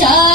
shine.